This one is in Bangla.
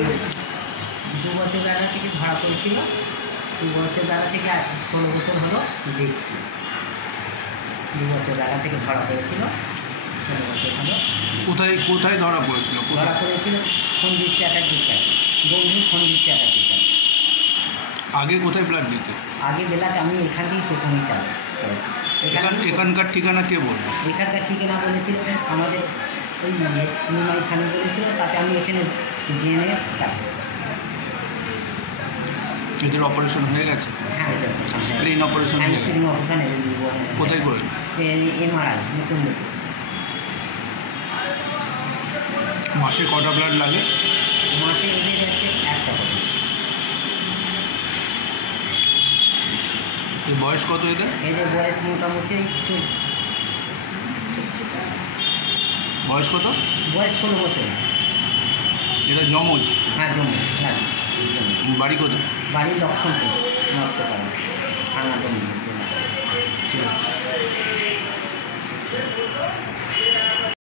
2 বছর বেলা থেকে ধরা পড়েছিল, 2 বছর বেলা থেকে 16 বছর হলো দেখছি। 2 বছর বেলা থেকে ধরা পড়েছিল, 16 বছর হলো। কোথায় কোথায় ধরা পড়েছিল? ধরা পড়েছিল সঞ্জীব চ্যাটার্জির কাছে, বন্ধু সঞ্জীব চ্যাটার্জির কাছে। আগে কোথায় ব্লাড দিতে? আগে বেলাটা আমি এখান থেকেই প্রথমেই চালু করেছি। এখানকার ঠিকানা কে বলবে? এখানকার ঠিকানা বলেছিল আমাদের ওই নিমাই স্বামী বলেছিল, তাতে আমি এখানে জেনে তারপর। এদের অপারেশন হয়ে গেছে? হ্যাঁ, স্প্লিন অপারেশন। স্প্লিন অপারেশন কোথায় করে? এমআরআই নতুন। মাসে কটা ব্লাড লাগে? মাসে এদের হচ্ছে 1 টাকা। বয়স কত এদের? এদের বয়স মোটামুটি বয়স কত? বয়স 16 বছর। এটা জমজ? হ্যাঁ, জমজ। বাড়ি কোথায়? বাড়ি লক্ষণপুর, নস্কপাড়া, থানা দমদম জেলা। ঠিক আছে।